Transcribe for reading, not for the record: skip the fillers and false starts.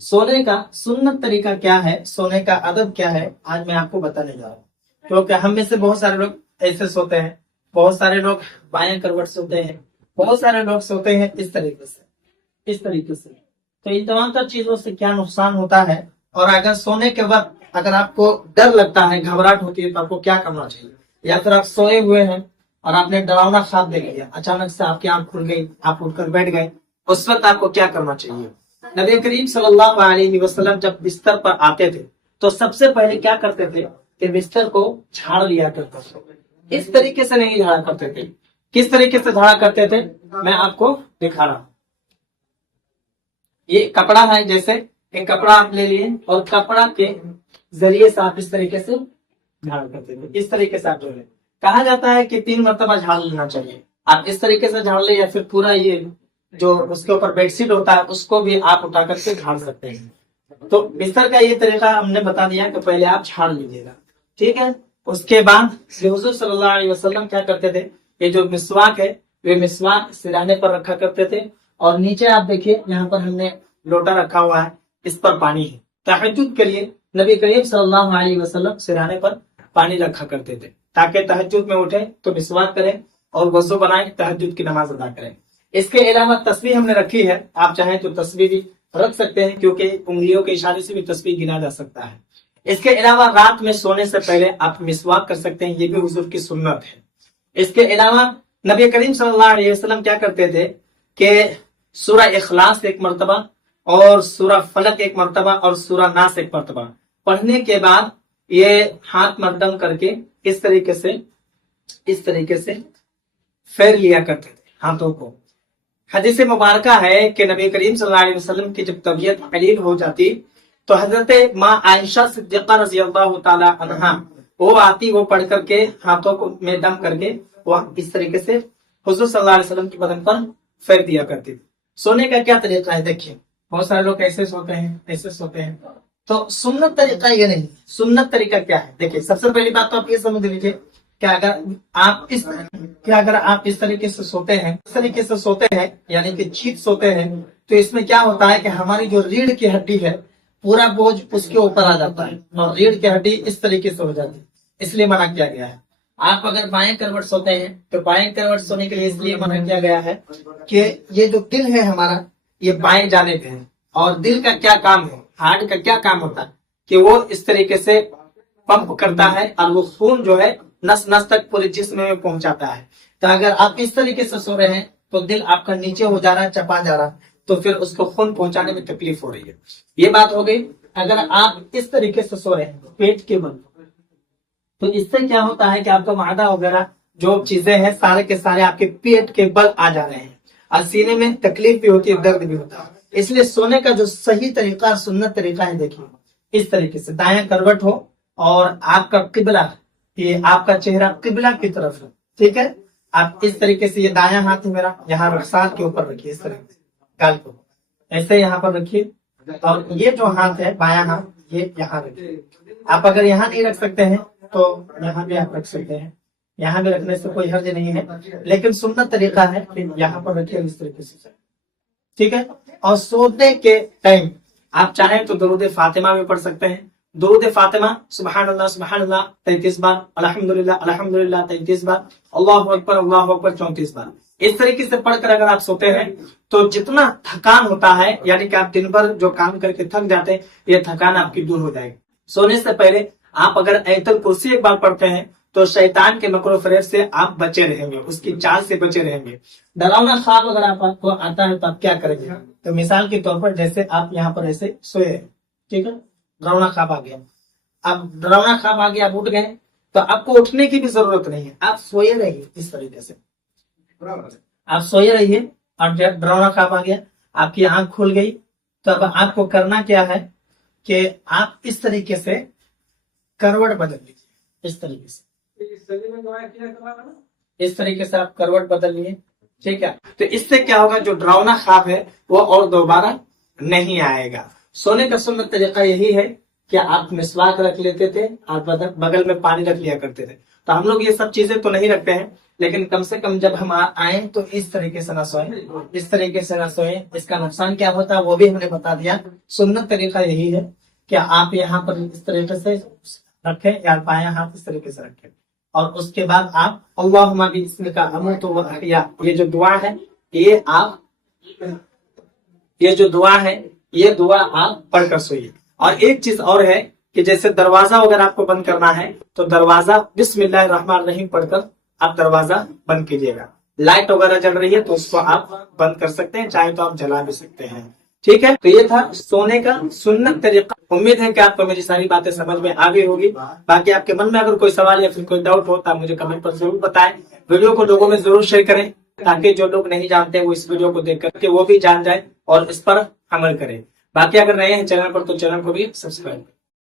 सोने का सुन्नत तरीका क्या है, सोने का अदब क्या है, आज मैं आपको बताने जा रहा हूँ। क्योंकि हम में से बहुत सारे लोग ऐसे सोते हैं, बहुत सारे लोग बाएं करवट सोते हैं, बहुत सारे लोग सोते हैं इस तरीके से। तो इन तमाम तर चीजों से क्या नुकसान होता है, और अगर सोने के वक्त अगर आपको डर लगता है, घबराहट होती है, तो आपको क्या करना चाहिए। या फिर आप सोए हुए हैं और आपने डरावना ख्वाब देख लिया, अचानक से आपकी आंख खुल गई, आप उठकर बैठ गए, उस वक्त आपको क्या करना चाहिए। नबी करीम सल्लल्लाहु अलैहि वसल्लम जब बिस्तर पर आते थे तो सबसे पहले क्या करते थे कि बिस्तर को झाड़ लिया करते थे। इस तरीके से नहीं झाड़ा करते थे। किस तरीके से झाड़ा करते थे, मैं आपको दिखा रहा हूं। ये कपड़ा है, जैसे एक कपड़ा आप ले लिए और कपड़ा के जरिए से आप इस तरीके से झाड़ करते थे। इस तरीके से आप जो है, कहा जाता है कि 3 मरतबा झाड़ लेना चाहिए। आप इस तरीके से झाड़ ले, या फिर पूरा ये जो उसके ऊपर बेडशीट होता है उसको भी आप उठा करके झाड़ सकते हैं। तो बिस्तर का ये तरीका हमने बता दिया कि पहले आप झाड़ लीजिएगा, ठीक है। उसके बाद हुजूर सल्लल्लाहु अलैहि वसल्लम क्या करते थे, ये जो मिसवाक है, वे मिसवाक सिराने पर रखा करते थे, और नीचे आप देखिए यहाँ पर हमने लोटा रखा हुआ है, इस पर पानी है। तहज्जुद के लिए नबी करीम सल्लल्लाहु अलैहि वसल्लम सिराने पर पानी रखा करते थे, ताकि तहज्जुद में उठे तो मिसवाक करें और वजू बनाए, तहज्जुद की नमाज अदा करें। इसके अलावा तस्बीह हमने रखी है, आप चाहें तो तस्बीह भी रख सकते हैं, क्योंकि उंगलियों के इशारे से भी तस्बीह गिना जा सकता है। इसके अलावा रात में सोने से पहले आप मिसवाक कर सकते हैं, ये भी हुजूर की सुन्नत है। इसके अलावा नबी करीम सल्लल्लाहु अलैहि वसल्लम क्या करते थे कि सूरह इखलास एक मरतबा और सूरह फलक एक मरतबा और सूरह नास एक मरतबा पढ़ने के बाद ये हाथ मर्दम करके इस तरीके से फेर लिया करते थे हाथों को। हदीस मुबारका है कि नबी करीम सल्लल्लाहु अलैहि वसल्लम की जब तबीयत कलील हो जाती तो हजरत माँ आयशा सिद्दीक़ा रज़ियल्लाहु ताला अन्हा वो आती, वो पढ़ करके हाथों को में दम करके वो इस तरीके से हुजूर सल्लल्लाहु अलैहि वसल्लम के बदन पर फेर दिया करती थी। सोने का क्या तरीका है, देखिए बहुत सारे लोग ऐसे सोते हैं, ऐसे सोते हैं। तो सुन्नत तरीका ये नहीं। सुन्नत तरीका क्या है, देखिए सबसे पहली बात तो आप ये समझ लीजिए कि अगर आप इस तरीके से सोते हैं, इस तरीके से सोते हैं यानी कि चीत सोते हैं, तो इसमें क्या होता है कि हमारी जो रीढ़ की हड्डी है पूरा बोझ उसके ऊपर आ जाता है और रीढ़ की हड्डी इस तरीके से हो जाती है, इसलिए मना किया गया है। आप अगर बाएं करवट सोते हैं तो बाएं करवट सोने के लिए इसलिए मना किया गया है कि ये जो दिल है हमारा, ये बाएं जानिब है, और दिल का क्या काम है, हार्ट का क्या काम होता है कि वो इस तरीके से पंप करता है और वो खून जो है नस नस तक पूरे जिस्म में पहुंचाता है। तो अगर आप इस तरीके से सो रहे हैं तो दिल आपका नीचे हो जा रहा है, चपा जा रहा है, तो फिर उसको खून पहुंचाने में तकलीफ हो रही है। ये बात हो गई। अगर आप इस तरीके से सो रहे हैं पेट के बल, तो इससे क्या होता है कि आपका मादा वगैरह जो चीजें हैं सारे के सारे आपके पेट के बल आ जा रहे हैं, और सीने में तकलीफ भी होती है, दर्द भी होता है। इसलिए सोने का जो सही तरीका, सुन्नत तरीका है, देखिए इस तरीके से दायां करवट हो और आपका किबला, ये आपका चेहरा किबला की तरफ है, ठीक है। आप इस तरीके से, ये दायां हाथ है मेरा, यहाँ रुखसार के ऊपर रखिए, इस तरीके से गाल को ऐसे यहाँ पर रखिए, और ये जो हाथ है बायां हाथ, ये यहाँ रखिए। आप अगर यहाँ नहीं रख सकते हैं तो यहाँ भी आप रख सकते हैं, यहाँ भी रखने से कोई हर्ज नहीं है, लेकिन सुन्नत तरीका है कि यहाँ पर रखिए इस तरीके से, ठीक है। और सोने के टाइम आप चाहें तो दरूद फातिमा भी पढ़ सकते हैं। दुरूद फातिमा सुभान अल्लाह 33 बार, अल्हम्दुलिल्लाह 33 बार, अल्लाहु अकबर 34 बार। इस तरीके से पढ़कर अगर आप सोते हैं तो जितना थकान होता है, यानी कि आप दिन भर जो काम करके थक जाते हैं, ये थकान आपकी दूर हो जाएगी। सोने से पहले आप अगर आयतुल कुर्सी एक बार पढ़ते हैं तो शैतान के मकरो फरेब से आप बचे रहेंगे, उसकी चाल से बचे रहेंगे। डरावना ख्वाब अगर आपको आता है तो आप क्या करेंगे, तो मिसाल के तौर पर जैसे आप यहाँ पर ऐसे सोए, ठीक है, डरावना ख्वाब आ गया, अब डरावना ख्वाब आ गया, आप उठ गए, तो आपको उठने की भी जरूरत नहीं है, आप सोए रहिए इस तरीके से, आप सोए रहिए। और जब डरावना ख्वाब आ गया, आपकी आंख खुल गई, तो अब आपको करना क्या है कि आप इस तरीके से करवट बदल लीजिए, इस तरीके से, इस तरीके से आप करवट बदल लिए, ठीक है। तो इससे क्या होगा, जो डरावना ख्वाब है वो और दोबारा नहीं आएगा। सोने का सुन्नत तरीका यही है कि आप मिसवाक रख लेते थे और बगल में पानी रख लिया करते थे, تو ہم لوگ یہ سب چیزیں تو نہیں رکھتے ہیں، لیکن کم سے کم جب ہم آئیں تو اس طریقے سے نہ سوئیں، اس طریقے سے نہ سوئیں۔ اس کا نقصان کیا ہوتا ہے وہ بھی ہم نے بتا دیا۔ سنت طریقہ یہی ہے کہ آپ یہاں پر اس طریقے سے رکھیں یا بایاں ہاتھ اس طریقے سے رکھیں، اور اس کے بعد آپ اللہم باسمک کا اموت و احیا، یہ جو دعا ہے یہ دعا آپ پڑھ کر سوئیے۔ اور ایک چیز اور ہے کہ جیسے دروازہ اگر آپ کو بند کرنا ہے تو دروازہ بسم اللہ الرحمن الرحیم پڑھ کر آپ دروازہ بند کیجیے گا۔ لائٹ وغیرہ جل رہی ہے تو اس کو آپ بند کر سکتے ہیں، چاہے تو آپ جلا بھی سکتے ہیں، ٹھیک ہے۔ تو یہ تھا سونے کا سنت طریقہ۔ امید ہے کہ آپ کو میری ساری باتیں سمجھ میں آ گئی ہوگی۔ باقی آپ کے من میں اگر کوئی سوال یا پھر کوئی ڈاؤٹ ہوتا ہے مجھے کمنٹ پر ضرور بتائیں۔ ویڈیو کو لوگوں میں ضرور شیئر کریں تاکہ جو لوگ نہیں جانتے وہ اس ویڈیو کو دیکھ کر کے وہ بھی جان جائیں اور اس پر عمل کریں۔ باقی اگر نئے ہیں چینل پر تو چینل کو بھی سبسکرائب کریں۔